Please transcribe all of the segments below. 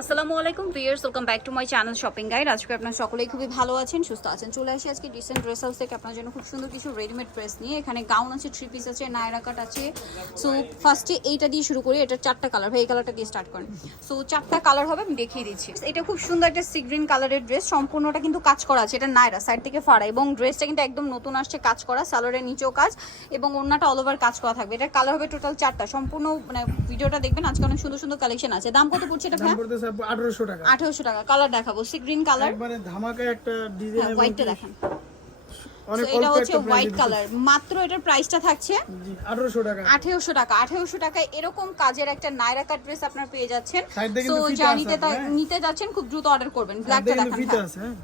আসসালামু আলাইকুম viewers welcome back to my channel shopping guide আজকে আপনার সকলেই খুবই ভালো আছেন, সুস্থ আছেন, চলে আসি আজকে ডিসেন্ট ড্রেস হাউস থেকে আপনার জন্য খুব সুন্দর কিছু রেডিমেড ড্রেস নিয়ে। এখানে গাউন আছে থ্রি পিস আছে নায়রা কাট আছে। সো ফার্স্টে এইটা দিয়ে শুরু করি, এটা চারটা কালার ভাই, এই কালারটা দিয়ে স্টার্ট করেন। সো চারটা কালার হবে, আমি দেখিয়ে দিচ্ছি। এটা খুব সুন্দর একটা সি গ্রিন কালারের ড্রেস সম্পূর্ণটা কিন্তু কাজ করা আছে, এটা নায়রা সাইড থেকে ফাড়া এবং ড্রেসটা কিন্তু একদম নতুন আসছে, কাজ করা সালোয়ারের নিচেও কাজ, এবং ওড়নাটা অল ওভার কাজ করা থাকবে। এটা কালার হবে টোটাল চারটা, সম্পূর্ণ মানে ভিডিওটা দেখবেন, আজকে অনেক সুন্দর সুন্দর কালেকশন আছে। দাম কত পড়ছে এটা টাকা। টাকা। কালার দেখাবো। সি গ্রিন কালার একবারে ধামাকা একটা হ্যাঁ ডিজাইন হোয়াইটটা দেখান। এটা হচ্ছে হোয়াইট কালার মাত্র এটার প্রাইসটা থাকছে আঠারোশো টাকা। আঠেরোশো টাকা। আঠেরোশো টাকায় এরকম কাজের একটা নাইরা কাট ড্রেস আপনার পেয়ে যাচ্ছেন। তো যা নিতে। নিতে যাচ্ছেন খুব দ্রুত অর্ডার করবেন। ব্ল্যাকটা দেখান ফিতা আছে হ্যাঁ।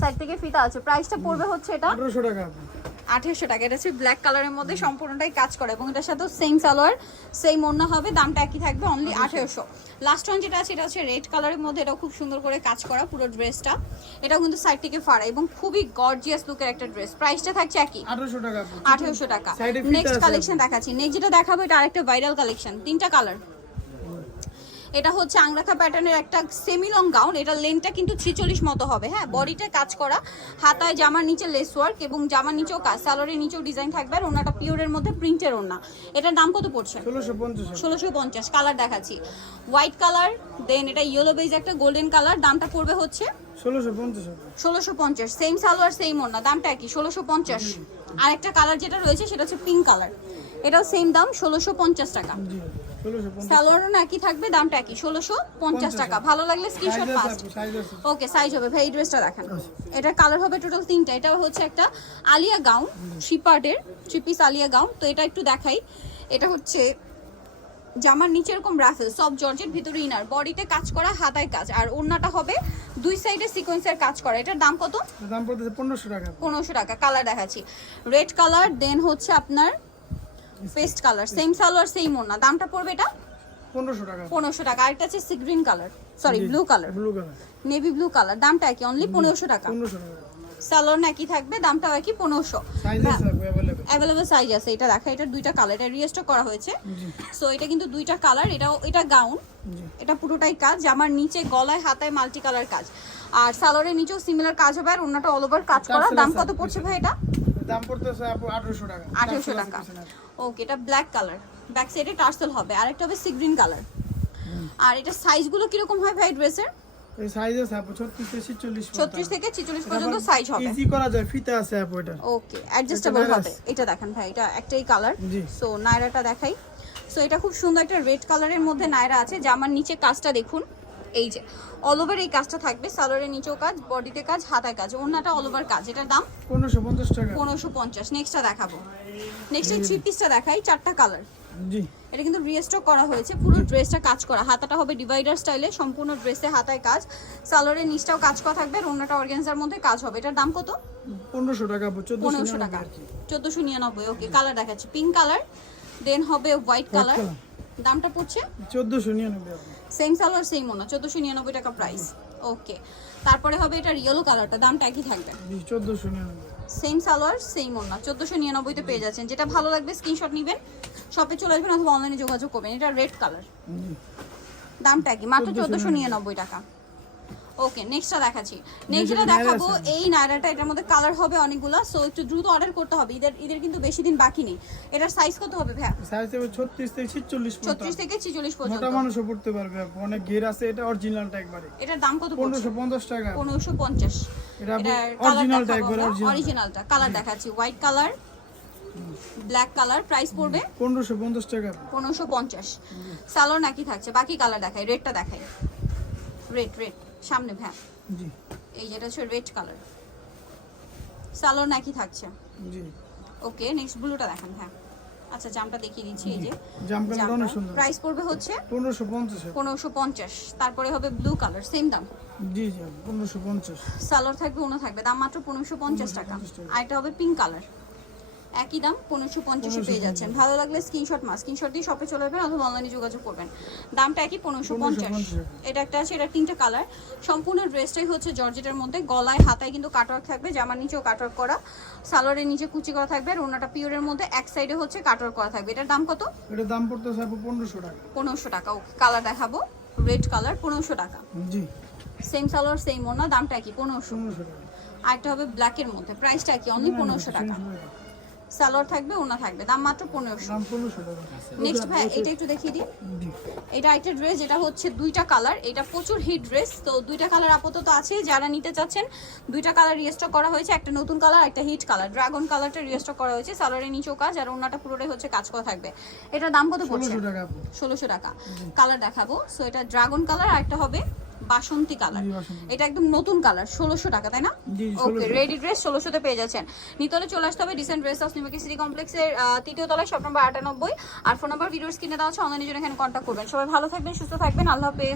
সাইড থেকে ফিতা আছে। প্রাইসটা পড়বে হচ্ছে এটা আঠারোশো টাকা। আঠেরোশো টাকা। এটা হচ্ছে ব্ল্যাক কালারের মধ্যে সম্পূর্ণটাই কাজ করে এবং এটার সাথে সেম সালোয়ার সেম ওড়না হবে দামটা একই থাকবে অনলি আঠেরোশো। লাস্ট ওয়ান যেটা আছে এটা হচ্ছে রেড কালারের মধ্যে এটাও খুব সুন্দর করে কাজ করা পুরো ড্রেসটা এটাও কিন্তু সাইড থেকে ফাড়া এবং খুবই গর্জিয়াস লুকের একটা ড্রেস প্রাইসটা থাকছে একই। আঠারোশো টাকা। আঠেরোশো টাকা। নেক্সট কালেকশন দেখাচ্ছি। নেক্সট যেটা দেখাবো এটা আরেকটা ভাইরাল কালেকশন তিনটা কালার এটা হচ্ছে আংরাখা প্যাটার্নের একটা সেমি লং গাউন এটা লেনটা কিন্তু ছিচল্লিশ মতো হবে। হ্যাঁ বডিটা কাজ করা হাতায় জামার নিচে লেস ওয়ার্ক এবং জামার নিচেও কাজ সালোয়ারের নিচেও ডিজাইন থাকবে আর ওনাটা পিওরের মধ্যে প্রিন্টের ওনা এটার দাম কত পড়ছে? ষোলোশো পঞ্চাশ কালার দেখাচ্ছি। হোয়াইট কালার দেন এটা ইয়েলো বেজ একটা গোল্ডেন কালার দামটা পড়বে হচ্ছে? ষোলোশো পঞ্চাশ সেম সালোয়ার সেম ওড়না দামটা কি ষোলোশো পঞ্চাশ। আরেকটা কালার যেটা রয়েছে সেটা হচ্ছে পিঙ্ক কালার এটাও সেম দাম ষোলোশো পঞ্চাশ টাকা। সালোয়ারও না একই থাকবে দামটা একই ষোলোশো পঞ্চাশ টাকা। ভালো লাগলে স্ক্রিনশট আছে ওকে সাইজ হবে। ভাই এই ড্রেসটা দেখেন। এটার কালার হবে টোটাল তিনটা। এটা হচ্ছে একটা আলিয়া গাউন শিপার্টের থ্রি পিস আলিয়া গাউন তো এটা একটু দেখাই। এটা হচ্ছে জামার নিচে এরকম রাফেল সব জর্জের ভিতরে ইনার বডিতে কাজ করা হাতায় কাজ। আর ওড়নাটা হবে দুই সাইডে সিকোয়েন্সের কাজ করা। এটার দাম কত? দাম পড়তেছে পনেরোশো টাকা। পনেরোশো টাকা। কালার দেখাচ্ছি। রেড কালার দেন হচ্ছে আপনার paste colour same salwar same ওড়না। দামটা পড়বে এটা? পনেরোশো টাকা। পনেরোশো টাকা। আরেকটা আছে sea green colour sorry blue colour blue colour navy blue colour দামটা একই অনলি পনেরোশো টাকা। পনেরোশো টাকা। সালোয়ার একই থাকবে দামটাও একই পনেরোশো। অ্যাভেলেবেল সাইজ আছে এটা দেখা এটার দুইটা কালার এটা রিয়েস্টক করা হয়েছে। সো এটা কিন্তু দুইটা কালার এটাও এটা গাউন এটা পুরোটাই কাজ। জামার নিচে গলায় হাতায় মাল্টি কালার কাজ। আর সালোয়ারের নিচেও সিমিলার কাজ হবে আর অন্যটা অল ওভার কাজ করা। দাম কত পড়ছে ভাই এটা? দাম পড়তেছে আপু আঠারোশো টাকা। আঠেরোশো Tassel আছে টাকা। ওকে এটা ব্ল্যাক কালার ব্যাক সাইডে টার্সেল হবে আরেকটা হবে সি গ্রিন কালার আর এটা সাইজগুলো কীরকম হয় ভাই ড্রেসের এই সাইজ আছে আপু ছত্রিশ থেকে ছিচল্লিশ ছত্রিশ থেকে ছিচল্লিশ পর্যন্ত সাইজ হবে। ইজি করা যায় ফিতা আছে আপু এটা। ওকে অ্যাডজাস্টেবল হবে। এটা দেখেন ভাই এটা একটাই কালার সো নায়রাটা দেখাই। সো এটা খুব সুন্দর একটা রেড কালারের মধ্যে নায়রা আছে। জামার নিচে কাজটা দেখুন। এই যে অল ওভার এই কাজটা থাকবে সালোয়ারের নিচেও কাজ বডিতে কাজ হাতায় কাজ ওড়নাটা অল ওভার কাজ এটার দাম পনেরোশো পঞ্চাশ টাকা। পনেরোশো পঞ্চাশ নেক্সটটা দেখাবো। নেক্সট এই থ্রি পিসটা দেখাই চারটা কালার জি। এটা কিন্তু রিস্টক করা হয়েছে পুরো ড্রেসটা কাজ করা। হাতাটা হবে ডিভাইডার স্টাইলে সম্পূর্ণ ড্রেসে হাতায় কাজ। সালোয়ারের নিচটাও কাজ করা থাকবে আর ওড়নাটা অর্গানজার মধ্যে কাজ হবে। এটার দাম কত? পনেরোশো টাকা পনেরোশো টাকা। চোদ্দোশো নিরানব্বই ওকে কালার দেখাচ্ছি। পিঙ্ক কালার দেন হবে হোয়াইট কালার দামটা পড়ছে? চোদ্দোশো নিরানব্বই আপু সেম সালোয়ার সেম মনে চোদ্দোশো নিরানব্বই টাকা প্রাইস ওকে তারপরে হবে এটা ইয়েলো কালারটা দামটা একই থাকবে। জি চোদ্দোশো নিরানব্বই। সেম সালোয়ার সেম ওনা চোদ্দোশো নিরানব্বইতে পেয়ে যাচ্ছেন। যেটা ভালো লাগবে স্ক্রিনশট নেবেন শপে চলে আসবেন অথবা অনলাইনে যোগাযোগ করবেন। এটা রেড কালার দামটা কি মাত্র চোদ্দোশো নিরানব্বই টাকা। ওকে নেক্সটটা দেখাচ্ছি। নেক্সট যেটা নায়রা দেখাবো এই নায়রাটা এটার মধ্যে কালার হবে অনেকগুলো সো একটু দ্রুত অর্ডার করতে হবে। ঈদের ঈদের কিন্তু বেশি দিন বাকি নেই। এটার সাইজ কত হবে ভাইয়া? সাইজ হবে ছত্রিশ থেকে ছিচল্লিশ ছত্রিশ থেকে ছিচল্লিশ পর্যন্ত। মোটা মানুষও পড়তে পারবে। অনেক ঘের আছে এটা অরিজিনালটা একবারে। এটার দাম কত পড়ছে? পনেরোশো পঞ্চাশ টাকা। পনেরোশো পঞ্চাশ। এটা অরিজিনালটা একবারে অরিজিনালটা কালার দেখাচ্ছি। White colour black colour price পড়বে পনেরোশো পঞ্চাশ টাকা। পনেরোশো পঞ্চাশ। সালোয়ার নাকি থাকছে। বাকি কালার দেখাই রেডটা দেখাই। রেড রেড সামনে ভ্যা জি। এই যেটা হচ্ছে রেড কালার সালোয়ার নাকি থাকছে। জি। ওকে নেক্সট ব্লুটা দেখান হ্যাঁ। আচ্ছা জামটা দেখিয়ে দিচ্ছি এই যে। প্রাইস পড়বে হচ্ছে পনেরোশো পঞ্চাশ পনেরোশো পঞ্চাশ। তারপরে হবে ব্লু কালার সেম দাম। জি জি পনেরোশো পঞ্চাশ। সালোয়ার থাকবে অন্য থাকবে। দাম মাত্র পনেরোশো পঞ্চাশ টাকা। 1550 টাকা। আর এটা হবে পিঙ্ক কালার একই দাম পনেরোশো পঞ্চাশে পেয়ে যাচ্ছেন। ভালো লাগলে স্ক্রিনশট মাস স্ক্রিনশট দিয়ে শপে চলে যাবেন অথবা অনলাইনে যোগাযোগ করবেন। দামটা একই পনেরোশো পঞ্চাশ। এটা একটা আছে এটা তিনটা কালার সম্পূর্ণ ড্রেসটাই হচ্ছে জর্জেটের মধ্যে। গলায় হাতায় কিন্তু কাটওয়ার্ক থাকবে জামার নিচেও কাটওয়ার্ক করা। সালোয়ারের নিচে কুচি করা থাকবে আর ওনাটা পিওরের মধ্যে এক সাইডে হচ্ছে কাটওয়ার্ক করা থাকবে। এটার দাম কত? এটার দাম পড়তেছে আপু পনেরোশো টাকা। পনেরোশো টাকা। ওকে কালার দেখাবো। রেড কালার পনেরোশো টাকা। জি। সেম সালোয়ার সেম ওনা দামটা কি পনেরোশো। আর একটা হবে ব্ল্যাকের মধ্যে। প্রাইসটা কি অনলি পনেরোশো টাকা। সালোয়ার থাকবে ওনা থাকবে। দাম মাত্র পনেরোশো। নেক্সট ভাই এটা একটু দেখিয়ে দিন এটা একটা ড্রেস যেটা হচ্ছে দুইটা কালার এটা প্রচুর হিট ড্রেস তো দুইটা কালার আপাতত আছে। যারা নিতে চাচ্ছেন দুইটা কালার রিস্টক করা হয়েছে। একটা নতুন কালার একটা হিট কালার ড্রাগন কালারটা রিস্টক করা হয়েছে সালোয়ারের নিচেও কাজ আর ওনাটা পুরোটাই হচ্ছে কাজ করা থাকবে। এটার দাম কত পড়ছে? ষোলোশো টাকা আপু ষোলোশো টাকা। কালার দেখাবো। সো এটা ড্রাগন কালার আর একটা হবে বাসন্তী কালার। এটা একদম নতুন কালার ষোলোশো টাকা তাই না? ওকে রেডি ড্রেস ষোলোশোতে পেয়ে যাচ্ছেন। নিতলে চলে আসতে হবে decent dress house Nimaki city কমপ্লেক্সের তৃতীয় তলায় সব নম্বর আটানব্বই। আর ফোন নাম্বার ভিডিওস কিনে দেওয়া হচ্ছে অনলাইনে জন্য এখানে কন্ট্যাক্ট করবেন। সবাই ভালো থাকবেন সুস্থ থাকবেন। আল্লাহ হাফেজ।